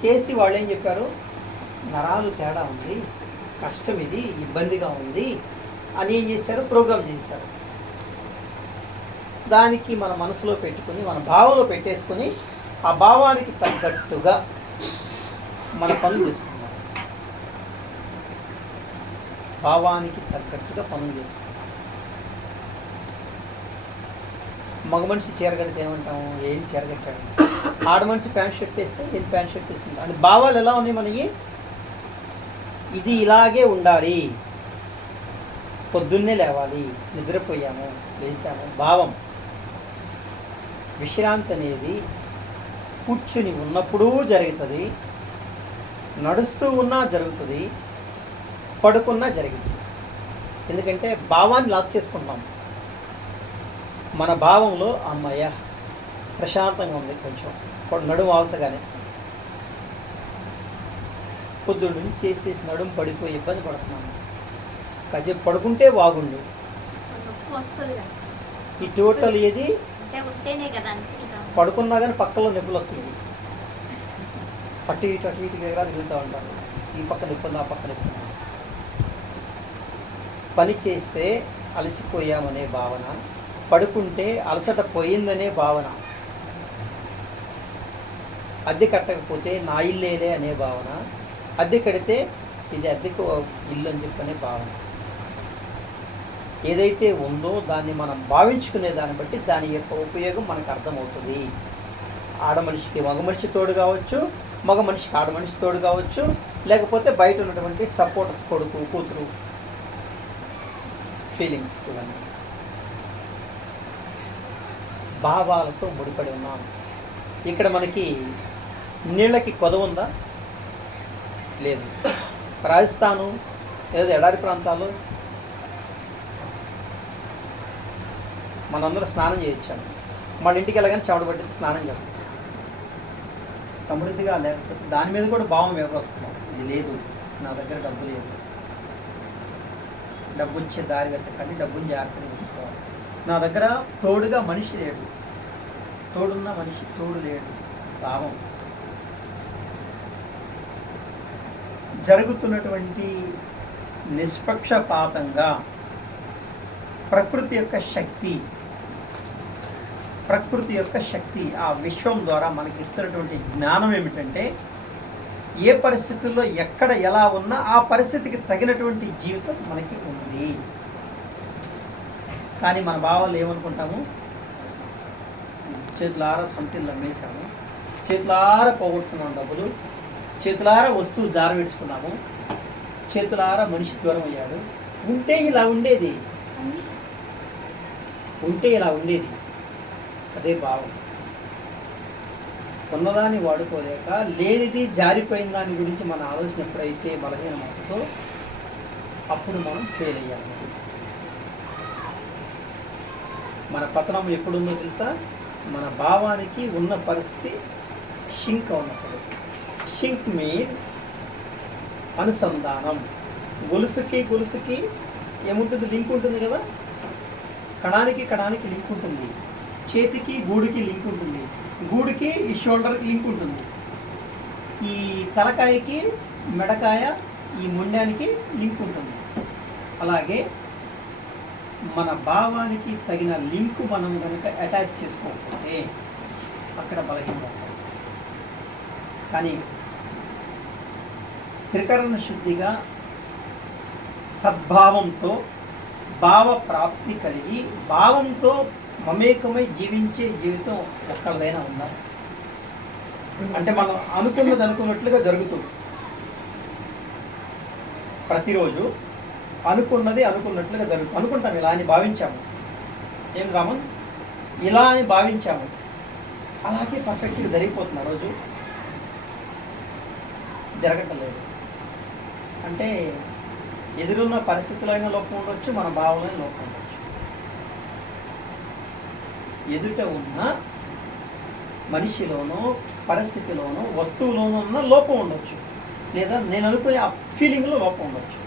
చేసి వాళ్ళు ఏం చెప్పారు, నరాలు తేడా ఉంది, కష్టం ఇది, ఇబ్బందిగా ఉంది అని ఏం చేశారు, ప్రోగ్రామ్ చేశారు. దానికి మన మనసులో పెట్టుకుని మన భావంలో పెట్టేసుకొని ఆ భావానికి తగ్గట్టుగా మన పనులు చేసుకుంటాం. భావానికి తగ్గట్టుగా పనులు చేసుకుంటాం. మగ మనిషి చీర కడితే ఏమంటాము, ఏం చీర కట్టాడు. ఆడ మనిషి ప్యాంట్ షర్ట్ వేస్తే ఏం ప్యాంట్ షర్ట్ వేస్తుంది. అంటే భావాలు ఎలా ఉన్నాయి మనకి, ఇది ఇలాగే ఉండాలి, పొద్దున్నే లేవాలి, నిద్రపోయాము, లేచాము, భావం. విశ్రాంతి అనేది కూర్చుని ఉన్నప్పుడు జరుగుతుంది, నడుస్తూ ఉన్నా జరుగుతుంది, పడుకున్నా జరుగుతుంది. ఎందుకంటే భావాన్ని లాక్ చేసుకుంటాం. మన భావంలో అమ్మయ్య ప్రశాంతంగా ఉంది, కొంచెం నడుము ఆల్చగానే పొద్దున్న నుంచి చేసేసి నడుము పడిపోయి ఇబ్బంది పడుతున్నాము, కాసేపు పడుకుంటే బాగుండు. ఈ టోటల్ ఏది పడుకున్నా కానీ పక్కలో నొప్పులు వస్తుంది, అటు ఇటు దగ్గర తిరుగుతూ ఉంటారు. ఈ పక్క నొప్పి ఆ పక్క నొప్పి. పని చేస్తే అలసిపోయామనే భావన, పడుకుంటే అలసట పోయిందనే భావన, అద్దె కట్టకపోతే నా ఇల్లేలే అనే భావన, అద్దె కడితే ఇది అద్దెకు ఇల్లు అని చెప్పనే భావన. ఏదైతే ఉందో దాన్ని మనం భావించుకునే దాన్ని బట్టి దాని యొక్క ఉపయోగం మనకు అర్థమవుతుంది. ఆడ మనిషికి మగ మనిషి తోడు కావచ్చు, మగ మనిషికి ఆడ మనిషి తోడు కావచ్చు, లేకపోతే బయట ఉన్నటువంటి సపోర్టర్స్, కొడుకు కూతురు ఫీలింగ్స్, ఇవన్నీ భావాలతో ముడిపడి ఉన్నాం. ఇక్కడ మనకి నీళ్ళకి కొదవ ఉందా? లేదు. రాజస్థాను ఏదో ఎడారి ప్రాంతాలు మనందరూ స్నానం చేయొచ్చాము. మన ఇంటికి వెళ్ళగానే చెమట పట్టింది, స్నానం చేస్తాం. సమృద్ధిగా లేకపోతే దాని మీద కూడా భావం వ్యవహరిస్తున్నాం. ఇది లేదు, నా దగ్గర డబ్బు లేదు, డబ్బు వచ్చే దారి వెతకాలి, డబ్బుని జాగ్రత్తగా తీసుకోవాలి. నా దగ్గర తోడుగా మనిషి లేడు, తోడున్న మనిషి తోడు లేడు, భావం. జరుగుతున్నటువంటి నిష్పక్షపాతంగా ప్రకృతి యొక్క శక్తి ఆ విశ్వం ద్వారా మనకి ఇస్తున్నటువంటి జ్ఞానం ఏమిటంటే, ఏ పరిస్థితుల్లో ఎక్కడ ఎలా ఉన్నా ఆ పరిస్థితికి తగినటువంటి జీవితం మనకి ఉంది. కానీ మన భావాలు ఏమనుకుంటాము, చేతులారా సొంతిల్లు అమ్మేశాము, చేతులారా పోగొట్టుకున్నాము డబ్బులు, చేతులారా వస్తువు జారవిడుచుకున్నాము, చేతులారా మనిషి దూరం అయ్యాడు, ఉంటే ఇలా ఉండేది, అదే భావం. ఉన్నదాన్ని వాడుకోలేక లేనిది జారిపోయిన దాని గురించి మన ఆలోచన ఎప్పుడైతే బలహీనమవుతుందో అప్పుడు మనం ఫెయిల్ అయ్యాము. మన పతనం ఎప్పుడుందో తెలుసా, మన భావానికి ఉన్న పరిస్థితి షింక్ ఉన్నప్పుడు. షింక్ మీన్ అనుసంధానం. గొలుసుకి ఏముంటుంది, లింక్ ఉంటుంది కదా, కణానికి లింక్ ఉంటుంది, చేతికి గూడికి లింక్ ఉంటుంది, గూడికి ఈ షోల్డర్కి లింక్ ఉంటుంది, ఈ తలకాయకి మెడకాయ ఈ మొండానికి లింక్ ఉంటుంది. అలాగే మన భావానికి తగిన లింకు మనం కనుక అటాచ్ చేసుకోకపోతే అక్కడ బలహీనపడతాం. కానీ త్రికరణ శుద్ధిగా సద్భావంతో భావ ప్రాప్తి కలిగి భావంతో మమేకమై జీవించే జీవితం ఒక్కళ్ళదైనా ఉందా? అంటే మనం అనుకున్నట్లుగా జరుగుతుంది. ప్రతిరోజు అనుకున్నట్లుగా జరుగుతుంది. అనుకుంటాం, ఇలా అని భావించాము, ఏం రామన్ ఇలా అని భావించాము, అలాగే పర్ఫెక్ట్గా జరిగిపోతుంది. ఆ రోజు జరగటం లేదు. అంటే ఎదురున్న పరిస్థితులైన లోపం ఉండొచ్చు, మన భావంలో లోపం ఉండొచ్చు. ఎదుట ఉన్న మనిషిలోనో పరిస్థితిలోనో వస్తువులోనో ఉన్న లోపం ఉండొచ్చు, లేదా నేను అనుకునే ఆ ఫీలింగ్లో లోపం ఉండొచ్చు.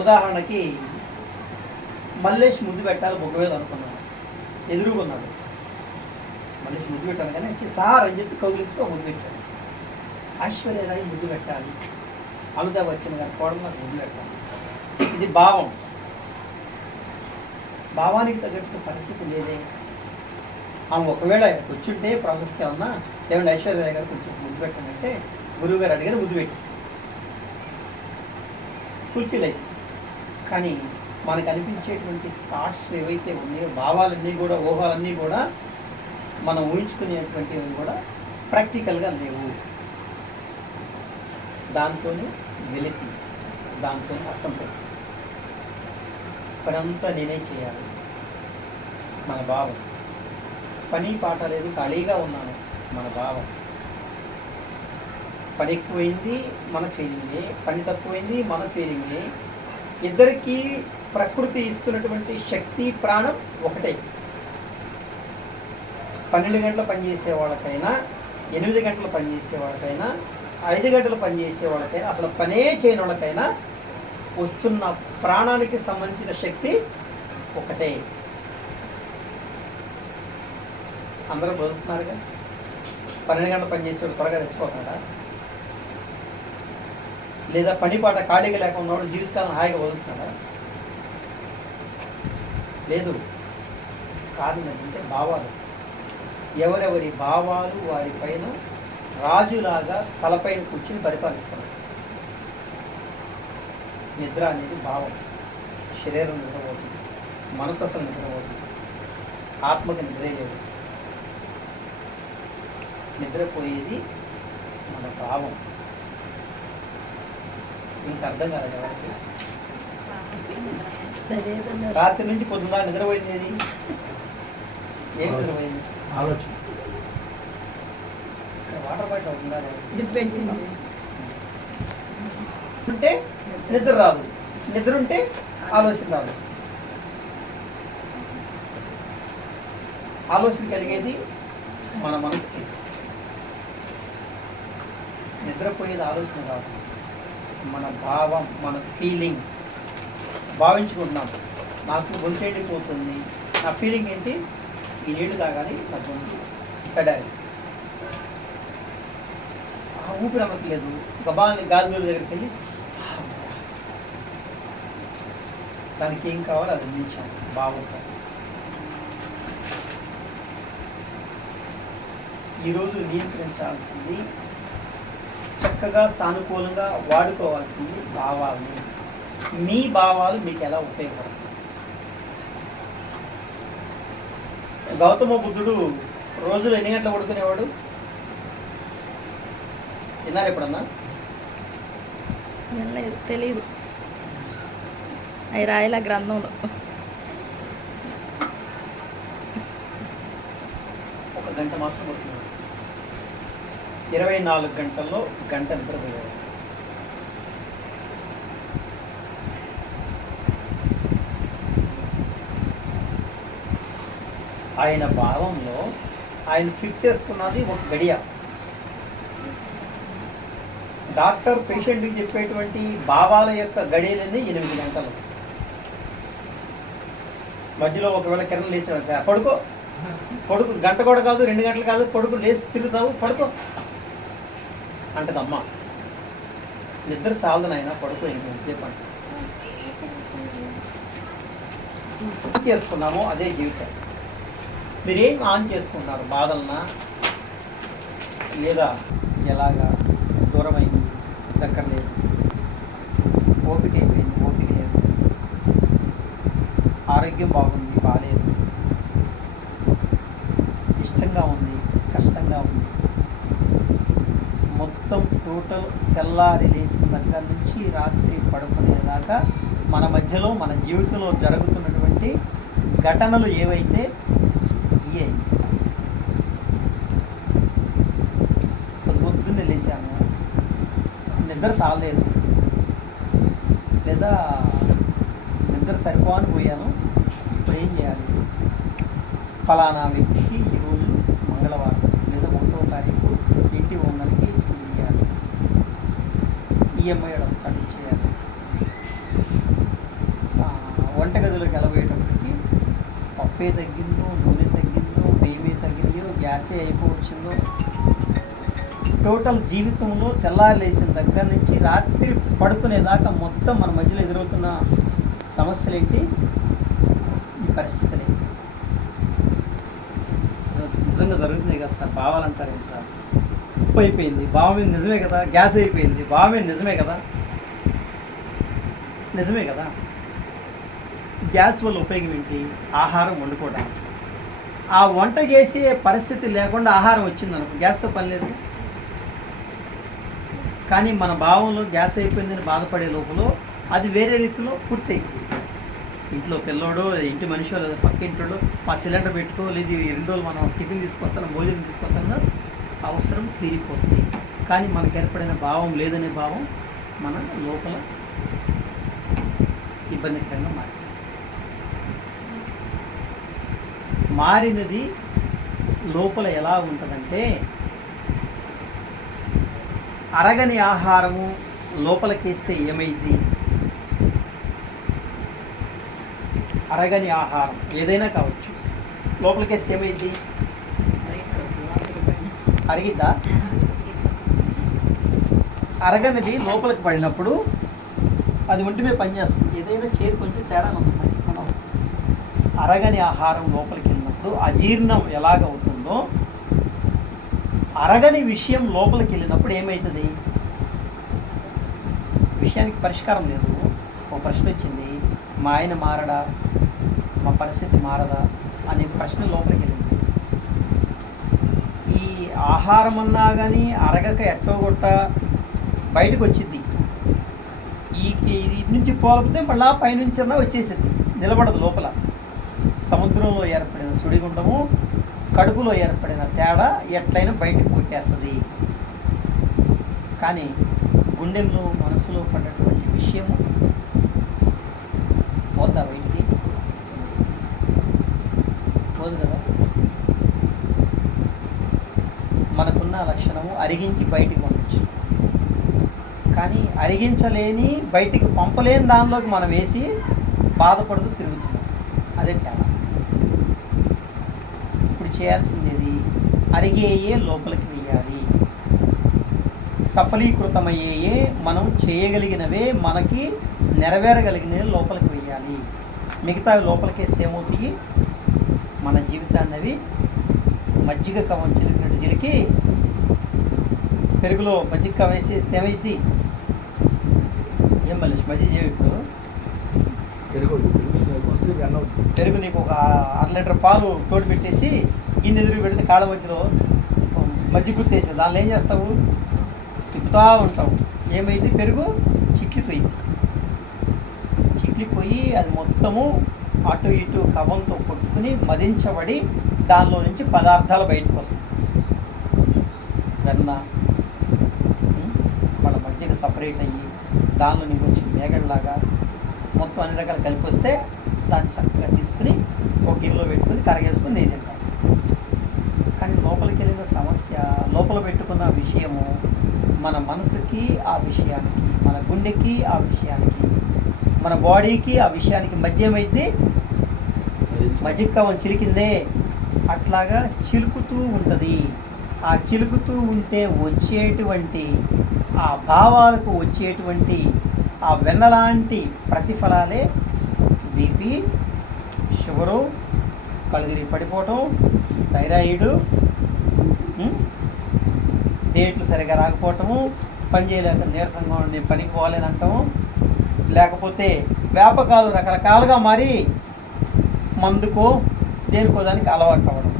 ఉదాహరణకి మల్లేష్ ముద్దు పెట్టాలి బొగ్గ మీద అనుకున్నాను, ఎదురుగున్నాడు, మళ్ళీ ముద్దు పెట్టాను కానీ వచ్చి సార్ అని చెప్పి కౌగిలించుకో ముద్దు పెట్టాను. ఐశ్వర్యరాయి ముద్దు పెట్టాలి, అమితాబ్ బచ్చన్ గారి కోడలు నాకు ముద్దు పెట్టాలి. ఇది భావం. భావానికి తగ్గట్టు పరిస్థితి లేదే. ఆమె ఒకవేళ కూర్చుంటే ప్రాసెస్గా ఉన్నా ఏమంటే ఐశ్వర్య గారు కొంచెం ముద్దు పెట్టానంటే గురువు గారు అడిగారు, ముద్దు పెట్టి ఫుల్ఫిల్ అయింది. కానీ మనకు అనిపించేటువంటి థాట్స్ ఏవైతే ఉన్నాయో, భావాలన్నీ కూడా, ఊహాలన్నీ కూడా మనం ఊహించుకునేటువంటివి కూడా ప్రాక్టికల్గా లేవు. దాంతోనే వెలితి, దాంతో అసంతృప్తి. పనంతా నేనే చేయాలి మన భావం. పని పాట లేదు, ఖాళీగా ఉన్నాను మన భావం. పని ఎక్కువైంది మన ఫీలింగే, పని తక్కువైంది మన ఫీలింగే. ఇద్దరికీ ప్రకృతి ఇస్తున్నటువంటి శక్తి, ప్రాణం ఒకటే. 12 గంటలు పనిచేసే వాళ్ళకైనా, 8 గంటలు పనిచేసే వాళ్ళకైనా, 5 గంటలు పనిచేసే వాళ్ళకైనా, అసలు పనే చేయని వాళ్ళకైనా వస్తున్న ప్రాణానికి సంబంధించిన శక్తి ఒకటే. అందరూ బతుకుతున్నారుగా. 12 గంటలు పనిచేసేవాడు త్వరగా తెచ్చిపోతాడా? లేదా పని పాట ఖాళీగా లేకుండా వాడు జీవితకాలం హాయిగా బతుకుతున్నాడా? లేదు. కారణం ఏంటంటే భావాలు. ఎవరెవరి భావాలు వారిపైన రాజులాగా తలపైన కూర్చుని పరిపాలిస్తున్నారు. నిద్ర అనేది భావం. శరీరం నిద్రపోతుంది, మనసు అసలు నిద్రపోతుంది, ఆత్మకి నిద్రే లేదు. నిద్రపోయేది మన భావం. ఇంకా అర్థం కాలేదు ఎవరికి. రాత్రి నుంచి పొద్దున్న నిద్రపోయింది ఏది? ఏం నిద్రపోయింది? ఆలోచన. వాటర్ బాటిల్ ఉండాలి ఉంటే నిద్ర రాదు, నిద్ర ఉంటే ఆలోచన రాదు. ఆలోచన కలిగేది మన మనసుకి. నిద్రపోయేది ఆలోచన కాదు, మన భావం, మన ఫీలింగ్. భావించుకుంటున్నాం, నాకు గొంతు ఎండిపోతుంది, నా ఫీలింగ్ ఏంటి? ఈ నీళ్లు తాగాలి, నా గొంతు కడాలి. ఆ ఊపిరి అవ్వట్లేదు, గబాల్ని గాలిమూల దగ్గరికి వెళ్ళి దానికి ఏం కావాలో అది అందించాం భావంతో. ఈరోజు నియంత్రించాల్సింది, చక్కగా సానుకూలంగా వాడుకోవాల్సింది భావాలని. మీ భావాలు మీకు ఎలా ఉపయోగపడతాయి? గౌతమ బుద్ధుడు రోజులు ఎన్ని గంటలు పడుకునేవాడు? విన్నారు ఎప్పుడన్నా? తెలీదు. అవి రాయల గ్రంథంలో. 1 గంట మాత్రం పడుకునేవాడు. 24 గంటల్లో గంట నిద్రపోయేవాడు. ఆయన భావంలో ఆయన ఫిక్స్ చేసుకున్నది ఒక గడియ. డాక్టర్ పేషెంట్కి చెప్పేటువంటి భావాల యొక్క గడియలన్నీ 8 గంటలు. మధ్యలో ఒకవేళ కిరణ్ లేచిన పడుకో, పడుకు, గంట కూడా కాదు, 2 గంటలు కాదు, పడుకు, లేచి తిరుగుతావు, పడుకో అంటదమ్మా. నిద్ర చాలదు నాయన, పడుకో ఎంతసేపు అంట. చేసుకున్నామో అదే జీవితం. మీరేం ఆన్ చేసుకుంటున్నారు? బాధలనా, లేదా ఎలాగా దూరమైంది, దగ్గర లేదు, ఓపిక అయిపోయింది, ఓపిక లేదు, ఆరోగ్యం బాగుంది, బాగాలేదు, ఇష్టంగా ఉంది, కష్టంగా ఉంది, మొత్తం టోటల్ తెల్లారి లేచిన దగ్గర నుంచి రాత్రి పడుకునేదాకా మన మధ్యలో, మన జీవితంలో జరుగుతున్నటువంటి ఘటనలు ఏవైతే ఇవే. పొద్దున్నే లేచాను, నిద్ర సాలేదు, లేదా నిద్ర సరిపోని పోయాను, ఇప్పుడు ఏం చేయాలి? ఫలానా వ్యక్తికి ఈరోజు మంగళవారం లేదా 1వ తారీఖు ఇంటి ఓనర్కి ఇవ్వాలి, ఈఎంఐ వస్తాడు, ఇచ్చేయాలి. వంటగదిలోకి వెళ్ళబోయేటప్పటికి పప్పే తగ్గిందో, నూనె తగ్గిందో, బియ్యమే తగ్గిందో ఆగినాయో గ్యాసే అయిపోవచ్చిందో టోటల్ జీవితంలో తెల్లారి లేచిన దగ్గర నుంచి రాత్రి పడుకునేదాకా మొత్తం మన మధ్యలో ఎదురవుతున్న సమస్యలు ఏంటి, ఈ పరిస్థితులు ఏంటి? నిజంగా జరుగుతున్నాయి కదా సార్, భావాలంటారు ఏంటి సార్? ఉప్పు అయిపోయింది, భావం నిజమే కదా. గ్యాస్ అయిపోయింది, భావం నిజమే కదా. నిజమే కదా. గ్యాస్ వల్ల ఉపయోగం ఏంటి? ఆహారం వండుకోవడానికి. ఆ వంట చేసే పరిస్థితి లేకుండా ఆహారం వచ్చిందనుకో గ్యాస్తో పని లేదు. కానీ మన భావంలో గ్యాస్ అయిపోయిందని బాధపడే లోపల అది వేరే రీతిలో పూర్తి అయిపోయింది. ఇంట్లో పిల్లోడు, ఇంటి మనిషి, లేదా పక్క ఇంటోడు మా సిలిండర్ పెట్టుకో, లేదు 2 రోజులు మనం టిఫిన్ తీసుకొస్తాను, భోజనం తీసుకొస్తాను, అవసరం తీరిపోతుంది. కానీ మనకు ఏర్పడిన భావం లేదనే భావం మన లోపల ఇబ్బందికరంగా మారినది. లోపల ఎలా ఉంటుందంటే, అరగని ఆహారము లోపలికేస్తే ఏమైంది? అరగని ఆహారం ఏదైనా కావచ్చు, లోపలికేస్తే ఏమైంది? అరిగిద్దా? అరగనిది లోపలికి పడినప్పుడు అది ఒంటి మీద పనిచేస్తుంది. ఏదైనా చేరు కొంచెం తేడా ఉంటుంది. మనం అరగని ఆహారం లోపలికి వెళ్ళినప్పుడు అజీర్ణం ఎలాగవుతుందో, అరగని విషయం లోపలికి వెళ్ళినప్పుడు ఏమవుతుంది? విషయానికి పరిష్కారం లేదు. ఒక ప్రశ్న వచ్చింది, మా ఆయన మారడా, మా పరిస్థితి మారదా అనే ప్రశ్న లోపలికి వెళ్ళింది. ఈ ఆహారం అన్నా కానీ అరగక ఎట్టోగొట్ట బయటకు వచ్చింది. ఇది నుంచి పోలకపోతే మళ్ళీ పైనుంచి అన్నా వచ్చేసింది, నిలబడదు లోపల. సముద్రంలో ఏర్పడిన సుడిగుండము, కడుపులో ఏర్పడిన తేడా ఎట్లయినా బయటకు కొట్టేస్తుంది. కానీ గుండెల్లో మనసులో పడ్డటువంటి విషయము పోద్దా బయటికి? పోదు కదా. మనకున్న లక్షణము అరిగించి బయటికి పంపించు, కానీ అరిగించలేని బయటికి పంపలేని దానిలోకి మనం వేసి బాధపడుతూ తిరుగుతున్నాం. అదే తేడా. ఇప్పుడు చేయాల్సింది అరిగేయే లోపలికి వేయాలి. సఫలీకృతమయ్యేయే, మనం చేయగలిగినవే, మనకి నెరవేరగలిగినవి లోపలికి వేయాలి. మిగతా లోపలికేస్తే ఏమవుతాయి? మన జీవితాన్ని అవి మజ్జిగ కవం చిలికినట్టు చిలికి, పెరుగులో మజ్జిగ కవ వేసి ఏమైద్ది? ఏం మళ్ళీ మజ్జిగ చేయ. ఇప్పుడు పెరుగు నీకు ఒక 1 లీటర్ పాలు తోడు పెట్టేసి గిన్నె ఎదురు పెడితే కాళ్ళ మధ్యలో మజ్జిగ గుర్తేసి దానిలో ఏం చేస్తావు? తిప్పుతూ ఉంటావు. ఏమైంది? పెరుగు చిట్లిపోయి అది మొత్తము అటు ఇటు కవంతో కొట్టుకుని మదించబడి దానిలో నుంచి పదార్థాలు బయటకు వస్తాయి. వెన్న వాళ్ళ మధ్యకి సపరేట్ అయ్యి దానిలో నీకు వచ్చి మేగడలాగా మొత్తం అన్ని రకాలు కలిపి వస్తే దాన్ని చక్కగా తీసుకుని ఒక గిన్నెలో పెట్టుకుని కరగేసుకుని నేను తింటాను. కానీ లోపలికి వెళ్ళిన సమస్య, లోపల పెట్టుకున్న విషయము మన మనసుకి ఆ విషయానికి, మన గుండెకి ఆ విషయానికి, మన బాడీకి ఆ విషయానికి మధ్య ఏమైతే మజ్జిగ కవం చిలికిందే అట్లాగా చిలుకుతూ ఉంటుంది. ఆ చిలుకుతూ ఉంటే వచ్చేటువంటి ఆ భావాలకు వచ్చేటువంటి ఆ వెన్నలాంటి ప్రతిఫలాలే బీపీ, షుగరు, కలుదిరి పడిపోవటం, థైరాయిడ్, డేట్లు సరిగా రాకపోవటము, పని చేయలేక నీరసంగా ఉండి పనికి పోవాలని అంటాము, లేకపోతే వ్యాపకాలు రకరకాలుగా మారి మందుకో దేనికో దానికి అలవాటు అవ్వడం.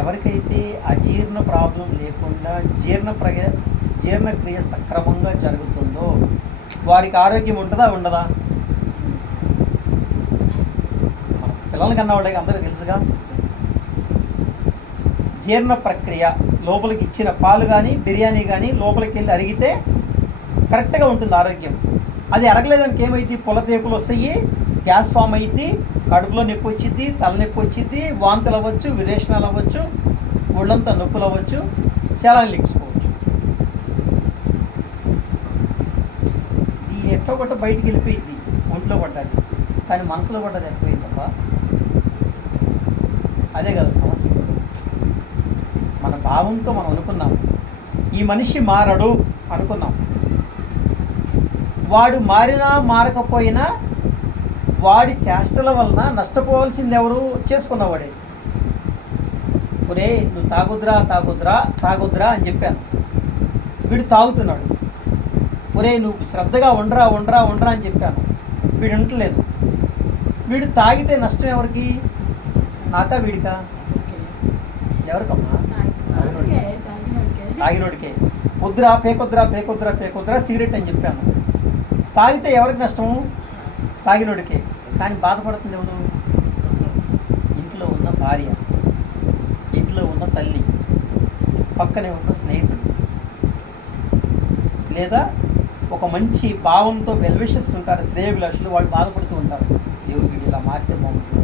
ఎవరికైతే అజీర్ణ ప్రాబ్లం లేకుండా జీర్ణక్రియ సక్రమంగా జరుగుతుందో వారికి ఆరోగ్యం ఉంటుందా ఉండదా? మన పిల్లలకి అన్నవాళ్ళకి అందరికీ తెలుసుగా. జీర్ణ ప్రక్రియ లోపలికి ఇచ్చిన పాలు కానీ బిర్యానీ కానీ లోపలికి వెళ్ళి అరిగితే కరెక్ట్గా ఉంటుంది ఆరోగ్యం. అది అరగలేదానికి ఏమైంది? పొలతేపులు వస్తాయి, గ్యాస్ ఫామ్ అయ్యిద్ది, కడుపులో నొప్పి వచ్చిద్ది, తలనొప్పి వచ్చిద్ది, వాంతులు అవ్వచ్చు, విరేచనాలు అవ్వచ్చు, ఒళ్ళంతా నొప్పులు అవ్వచ్చు, చాలా లిక్సుకోవచ్చు. ఈ ఎట్టో గొట్ట బయటికి వెళ్ళిపోయింది, ఒంట్లో పడ్డది, కానీ మనసులో పడ్డది ఎక్కువైంది తప్ప అదే కదా సమస్య. మన భావంతో మనం అనుకున్నాం, ఈ మనిషి మారడు అనుకున్నాం. వాడు మారినా మారకపోయినా వాడి చేష్టల వలన నష్టపోవాల్సింది ఎవరు? చేసుకున్నవాడే. ఒరే నువ్వు తాగుద్రా తాగుద్రా తాగుద్రా అని చెప్పాను, వీడు తాగుతున్నాడు. ఒరే నువ్వు శ్రద్ధగా ఉండరా ఉండరా ఉండరా అని చెప్పాను, వీడు ఉండట్లేదు. వీడు తాగితే నష్టం ఎవరికి? నాకా వీడికా? ఎవరికమ్మా? తాగినోడికే. వద్దురా పేకొద్దురా పేకొద్దురా పేకొద్దురా సిగరెట్ అని చెప్పాను. తాగితే ఎవరికి నష్టం? తాగినోడికే. కానీ బాధపడుతుంది ఎవరు? ఇంట్లో ఉన్న భార్య, ఇంట్లో ఉన్న తల్లి, పక్కనే ఉన్న స్నేహితుడు, లేదా ఒక మంచి భావంతో వెల్విషర్స్ ఉంటారు, శ్రేయోభిలాషులు, వాళ్ళు బాధపడుతూ ఉంటారు. దేవుడు వీడు ఇలా మారితే బాగుంటుంది.